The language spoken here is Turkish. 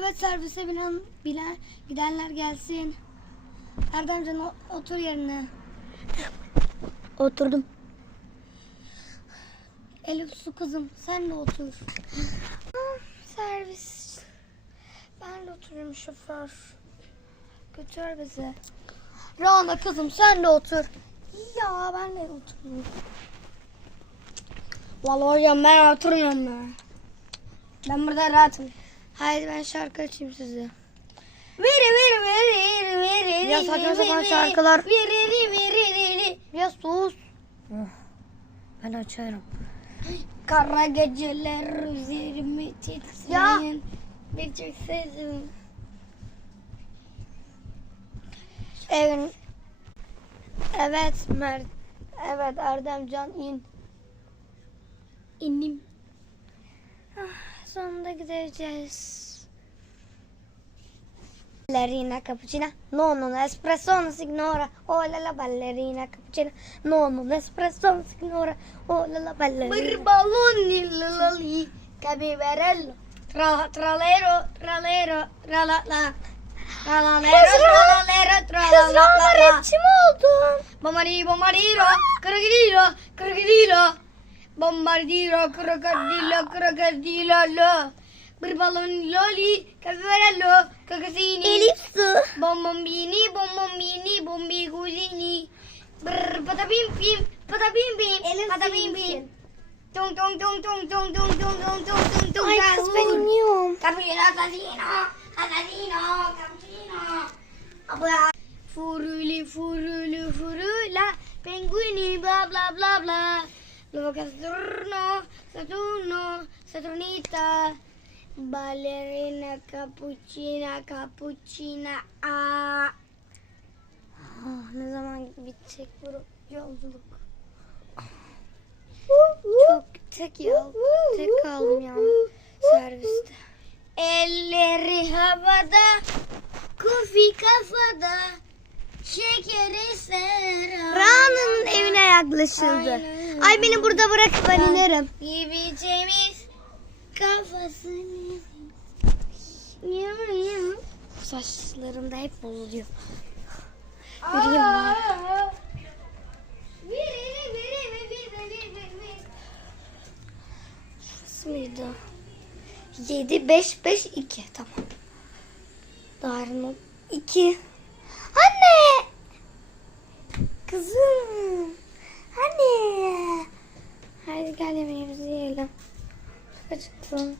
Evet servise bilen, bilen gidenler gelsin. Erdemcan otur yerine. Oturdum. Elif su kızım sen de otur. Servis. Ben de oturuyorum şoför. Götür bizi. Rana kızım sen de otur. Ya ben de oturuyorum. Vallahi hocam ben oturmuyorum ben. Ben burada rahatım. Haydi ben şarkı açayım size. Veri veri veri veri veri. Ya saçma sapan şarkılar. Veri veri veri. Ya sus. Ben açarım. Kara geceler üzerimi titreyen birçok sezim. Evin. Evet Mert. Evet Erdemcan in. İndim. sonunda gideceğiz. Ballerina cappuccina, no, non espresso, no, signora, oh la la ballerina cappuccina, no, non espresso, no, signora, oh la la ballerina. Birbaloni lì, capiverello, tra, tra l'ero, tra l'ero, tra la la. Tra la l'ero, tra la l'ero, tra la la la. Kızlar, hepsi mi oldu? Bomari, bomariro, krokodilo. Bombardiro, crocodilo, crocodilo, lo. Bir balon loli, capivarello, cocosini. Elif su. Bombombini, bombombini, bombi cusini. Brr, patapim pim, patapim pim, sensin. pim. Tung tung tung tung tung tung tung tung tung tung tung. Ay kız ben iniyorum. Cappuccino, assassino, assassino, cappuccino. Abla. Furuli, furuli, furula, penguini, bla bla bla bla. Luego Saturno, Saturno, Saturnita. Ballerina, cappuccina, cappuccina, ah. Ah, ne zaman bitecek bu yolculuk? Çok Tek yol. Tek kaldım ya serviste. Elleri havada, kufi kafada, şekeri sera. Rana'nın evine yaklaşıldı. Aynen. Ay beni burada bırak ben inerim. Temiz kafasını. Yum. Saçlarım da hep bozuluyor. Yürüyeyim bari. Nasıl mıydı? 7, 5, 5, 2. Tamam. Darın 2. Sprung.